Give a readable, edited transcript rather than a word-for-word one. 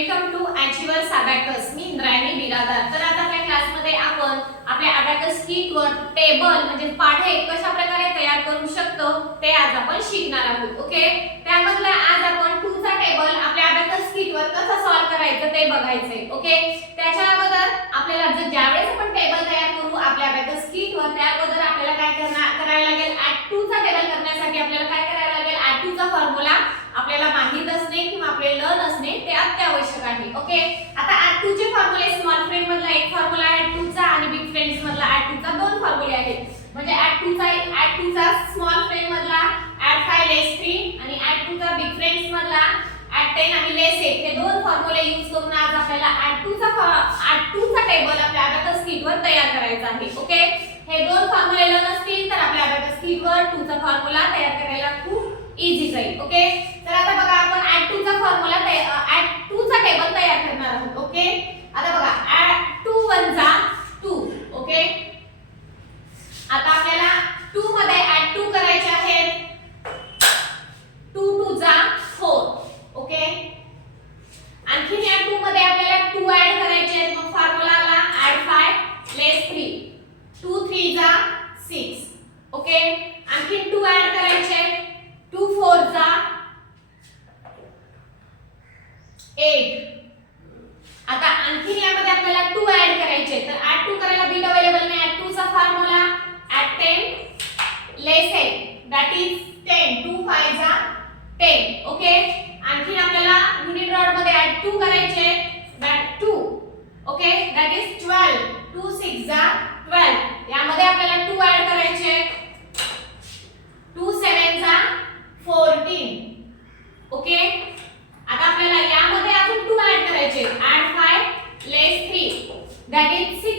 Welcome to achievers abacus. मी इंद्रायणी बिरादार. तर आता आपल्या क्लासमध्ये आपण आपल्या अबॅकस किटवर टेबल म्हणजे पाढे कशा प्रकारे तयार करू शकतो ते आज आपण शिकणार आहोत. ओके, त्यामधला आज आपण 2 चा टेबल आपल्या अबॅकस किटवर कसा सॉल्व करायचं ते बघायचंय. ओके, त्याच्या अगोदर आपल्याला ज्यावेळेस आपण टेबल तयार करू आपल्या अबॅकस किटवर त्या अगोदर आपल्याला काय करायला लागेल, ऍड 2 चा टेबल करण्यासाठी आपल्याला काय करायला लागेल, ऍड 2 चा फॉर्म्युला आपल्याला माहित असणे किंवा आपले लर्न असणे ते अत्यावश्यक आहे. ओके, आता ऍड 2 चे फॉर्म्युले स्मॉल फ्रेंड मधला एक फॉर्म्युला ऍड 2 चा आणि बिग फ्रेंड्स मधला ऍड 2 चा दोन फॉर्म्युले आहेत. म्हणजे ऍड 2 चा स्मॉल फ्रेंड मधला ऍड 5 लेस 3 आणि ऍड 2 चा बिग फ्रेंड्स मधला ऍड 10 आणि लेस 1 हे दोन फॉर्म्युले यूज करून आज आपल्याला ऍड 2 चा टेबल आपल्या अबॅकस किटवर तयार करायचा आहे. ओके, हे दोन फॉर्म्युले लर्न असतील तर आपल्या अबॅकस किटवर 2 चा फॉर्म्युला तयार करायला खूप इझी जाईल. ओके, तर आता बघा आपण ऍड 2 चा फॉर्म्युला ऍड 2 चा टेबल तयार करणार आहोत. ओके, आता बघा ऍड 2 1 जा 2. ओके, आता आपल्याला 2 मध्ये ऍड 2 करायचे आहेत. 2 2 जा 4. ओके, आणखी या 2 मध्ये आपल्याला 2 ऍड करायचे आहेत. मग फॉर्म्युला आला ऍड 5 लेस 3. 2 3 जा 6. ओके, आणखी 2 ऍड करायचे. 2 4 जा 8. आता आणखी यामध्ये आपल्याला 2 ऍड करायचे. तर ऍड 2 करायला बिट अवेलेबल नाही. ऍड 2 चा formula add 10 less 8 that is 10. 2 5 जा 10. ओके, आणखी आपल्याला युनिट रॉड मध्ये ऍड 2 करायचे. दॅट 2. Okay, that is 12. 2 6 जा 12. यामध्ये आपल्याला 2 ऍड करायचे. 2 7 जा 14. ओके, आता आपल्याला यामध्ये अजून 2 ऍड करायचे. Add 5 less 3 that is